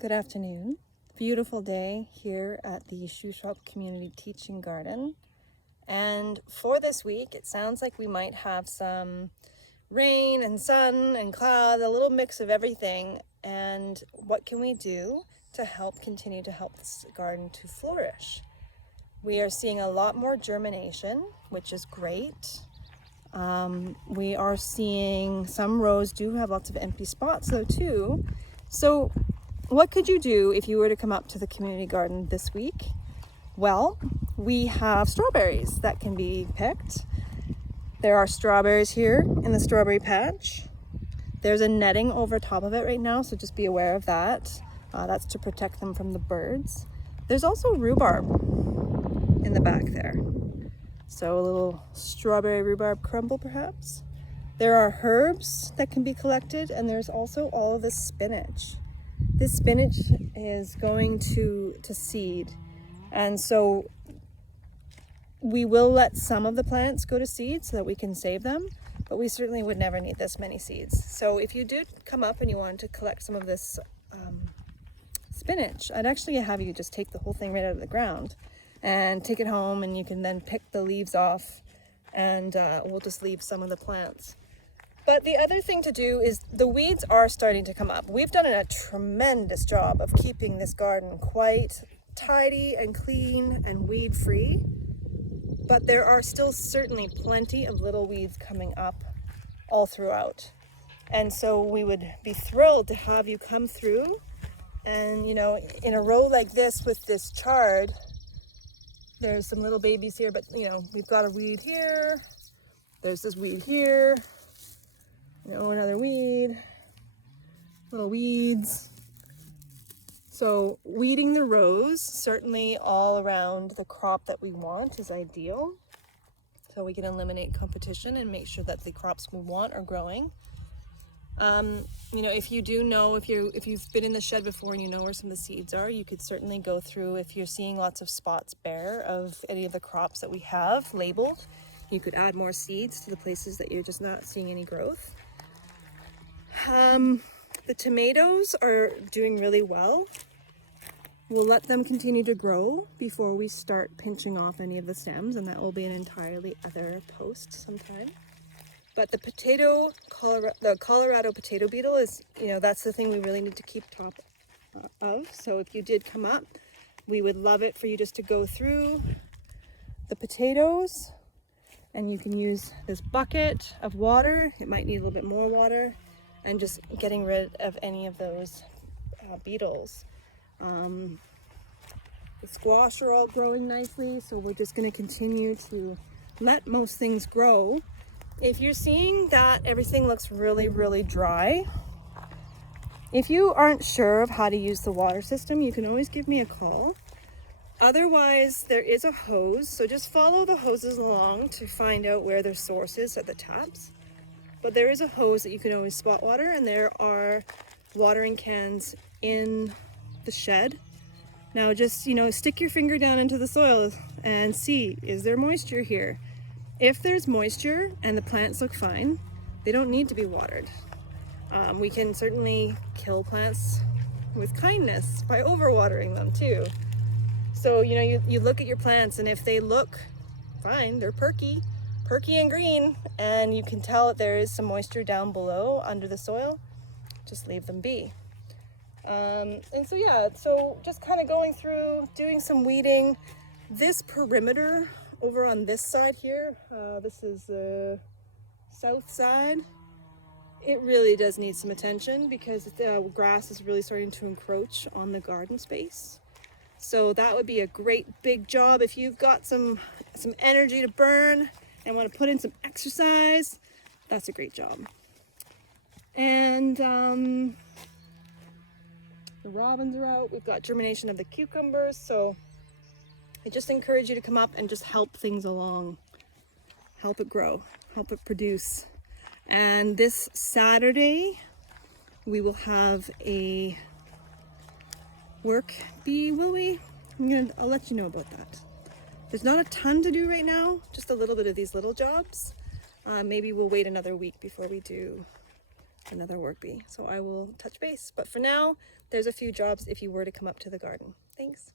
Good afternoon. Beautiful day here at the Shoe Shop Community Teaching Garden. And for this week, it sounds like we might have some rain and sun and cloud, a little mix of everything. And what can we do to continue to help this garden to flourish? We are seeing a lot more germination, which is great. We are seeing some rows do have lots of empty spots though too. So what could you do if you were to come up to the community garden this week? Well, we have strawberries that can be picked. There are strawberries here in the strawberry patch. There's a netting over top of it right now, so just be aware of that. That's to protect them from the birds. There's also rhubarb in the back there. So a little strawberry rhubarb crumble perhaps. There are herbs that can be collected, and there's also all of this spinach. This spinach is going to seed, and so we will let some of the plants go to seed so that we can save them, but we certainly would never need this many seeds. So if you did come up and you wanted to collect some of this spinach, I'd actually have you just take the whole thing right out of the ground and take it home, and you can then pick the leaves off, and we'll just leave some of the plants. But the other thing to do is the weeds are starting to come up. We've done a tremendous job of keeping this garden quite tidy and clean and weed free, but there are still certainly plenty of little weeds coming up all throughout. And so we would be thrilled to have you come through and, you know, in a row like this with this chard, there's some little babies here, but you know, we've got a weed here, there's this weed here, you know, another weed, little weeds. So weeding the rows, certainly all around the crop that we want, is ideal. So we can eliminate competition and make sure that the crops we want are growing. You know, if you do know, if you've been in the shed before and you know where some of the seeds are, you could certainly go through. If you're seeing lots of spots bare of any of the crops that we have labeled, you could add more seeds to the places that you're just not seeing any growth. The tomatoes are doing really well. We'll let them continue to grow before we start pinching off any of the stems, and that will be an entirely other post sometime. But the Colorado potato beetle is, you know, that's the thing we really need to keep top of. So if you did come up, we would love it for you just to go through the potatoes, and you can use this bucket of water. It might need a little bit more water, and just getting rid of any of those beetles. The squash are all growing nicely, so we're just going to continue to let most things grow. If you're seeing that everything looks really, really dry, if you aren't sure of how to use the water system, you can always give me a call. Otherwise, there is a hose, so just follow the hoses along to find out where their source is at the taps. But there is a hose that you can always spot water, and there are watering cans in the shed. Now just, you know, stick your finger down into the soil and see, is there moisture here? If there's moisture and the plants look fine, they don't need to be watered. We can certainly kill plants with kindness by overwatering them too. So, you know, you look at your plants, and if they look fine, they're perky and green, and you can tell that there is some moisture down below under the soil, just leave them be. And so yeah, so just kind of going through, doing some weeding. This perimeter over on this side here, this is the south side, it really does need some attention because the grass is really starting to encroach on the garden space. So that would be a great big job if you've got some energy to burn and want to put in some exercise. That's a great job. And the robins are out. We've got germination of the cucumbers, so I just encourage you to come up and just help things along, help it grow, help it produce. And this Saturday we will have a work bee, will we? I'll let you know about that. There's not a ton to do right now, just a little bit of these little jobs. Maybe we'll wait another week before we do another work bee. So I will touch base. But for now, there's a few jobs if you were to come up to the garden. Thanks.